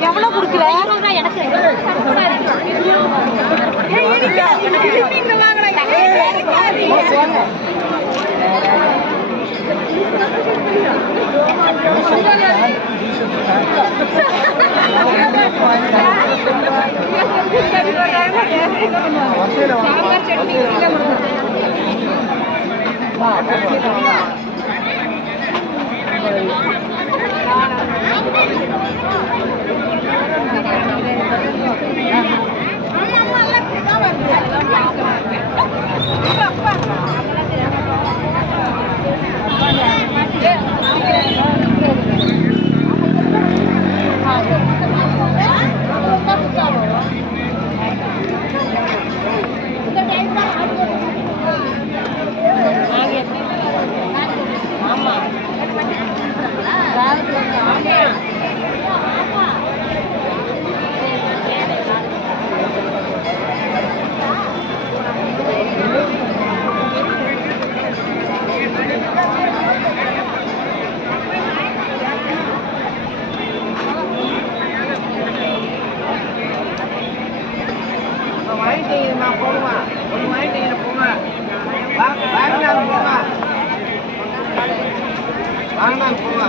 எவ்வளவு குடுக்குற எனக்கு ஆ 啊，好激动啊！வாங்கினாங்க போங்க.